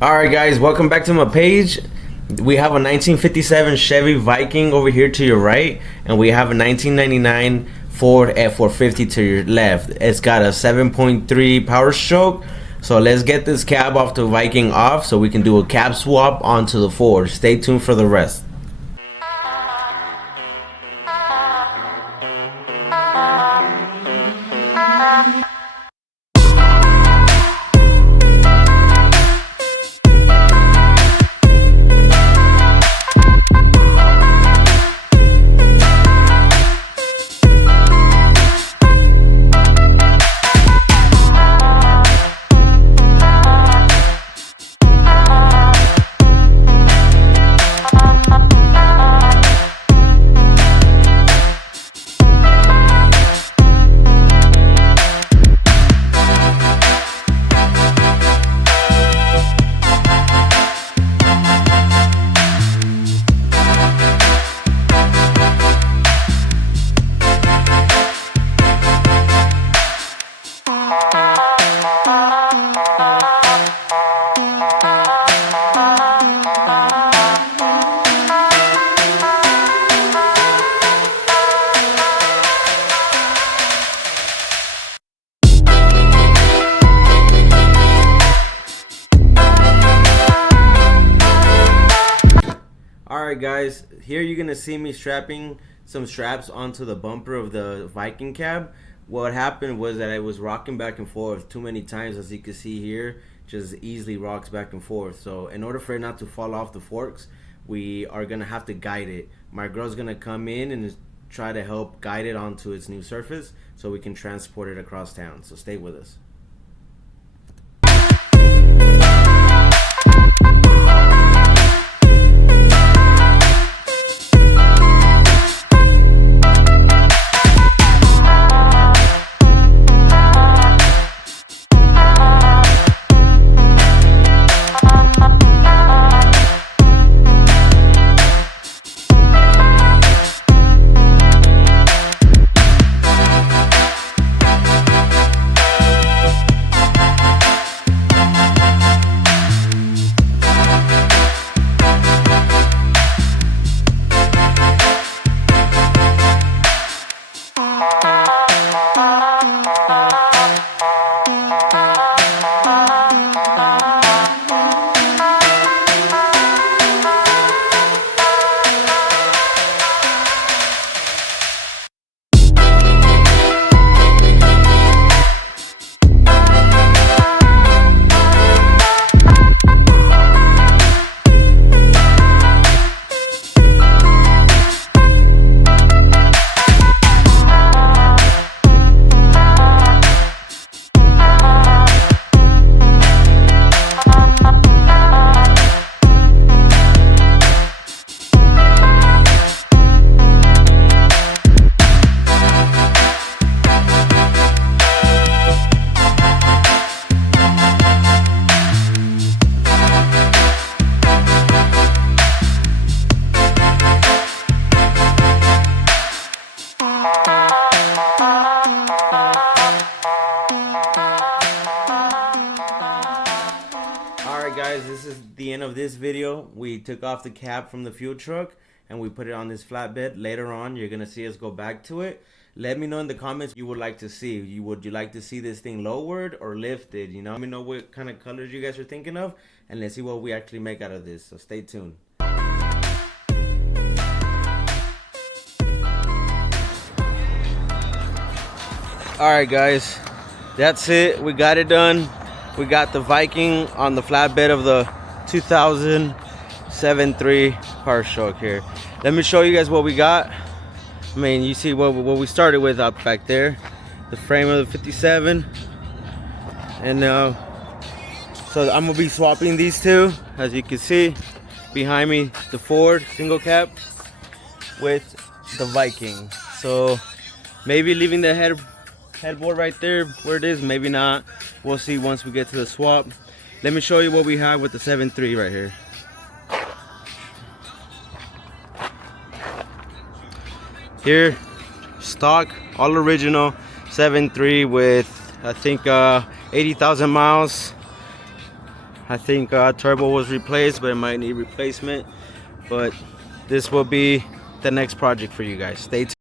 Alright guys, welcome back to my page. We have a 1957 Chevy Viking over here to your right, and we have a 1999 Ford F450 to your left. It's got a 7.3 power stroke. So let's get this cab off the Viking off so we can do a cab swap onto the Ford. Stay tuned for the rest. Alright guys, here you're gonna see me strapping some straps onto the bumper of the Viking cab. What happened was that I was rocking back and forth too many times, as you can see here. Just easily rocks back and forth. So in order for it not to fall off the forks, we are gonna have to guide it. My girl's gonna come in and try to help guide it onto its new surface so we can transport it across town. So stay with us. Guys, this is the end of this video. We took off the cab from the fuel truck and we put it on this flatbed. Later on you're gonna see us go back to it. Let me know in the comments you would like to see. Would you like to see this thing lowered or lifted? You know, let me know what kind of colors you guys are thinking of, and let's see what we actually make out of this. So stay tuned. Alright guys, that's it. We got it done. We got the Viking on the flatbed of the 2007 power stroke here. Let me show you guys what we got. I mean, you see what we started with up back there. The frame of the 57. And so I'm gonna be swapping these two. As you can see, behind me, the Ford single cab with the Viking. So maybe leaving the headboard right there where it is, maybe not. We'll see once we get to the swap. Let me show you what we have with the 7.3 right here. Here, stock, all original 7.3 with I think 80,000 miles. I think turbo was replaced, but it might need replacement. But this will be the next project for you guys. Stay tuned.